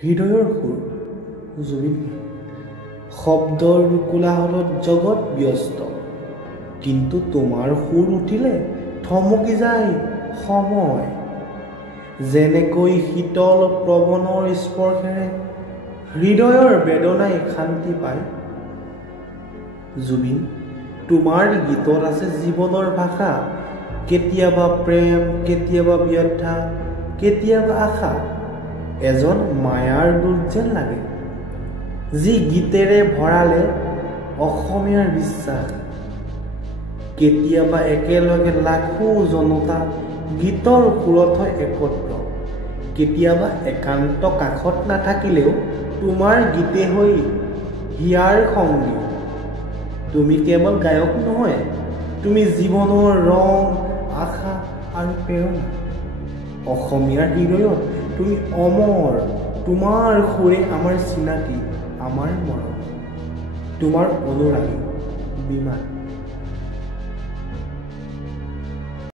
হৃদয়ৰ সুৰ জুবিন শব্দৰ কোলাহলত জগত ব্যস্ত কিন্তু তোমাৰ সুৰ উঠিলে থমকি যায় সময় যেনেকৈ শীতল প্ৰৱনৰ স্পৰ্শেৰে হৃদয়ৰ বেদনাই শান্তি পায় জুবিন তোমাৰ গীতত আছে জীৱনৰ ভাষা কেতিয়াবা প্ৰেম কেতিয়াবা ব্যথা কেতিয়াবা আশা এজন মায়াৰ দূত যেন লাগে যি গীতেৰে ভৰালে অসমীয়াৰ বিশ্বাস কেতিয়াবা একেলগে লাখো জনতা গীতৰ সুৰত হয় একত্ৰ কেতিয়াবা একান্ত কাষত নাথাকিলেও তোমাৰ গীতে হৈ হিয়াৰ সংগী তুমি কেৱল গায়ক নহয় তুমি জীৱনৰ ৰং আশা আৰু প্ৰেৰণা অসমীয়াৰ হৃদয়ত তুমি অমৰ তোমাৰ সুৰে আমাৰ চিনাকি আমাৰ মৰম তোমাৰ অনুৰাগী বিমান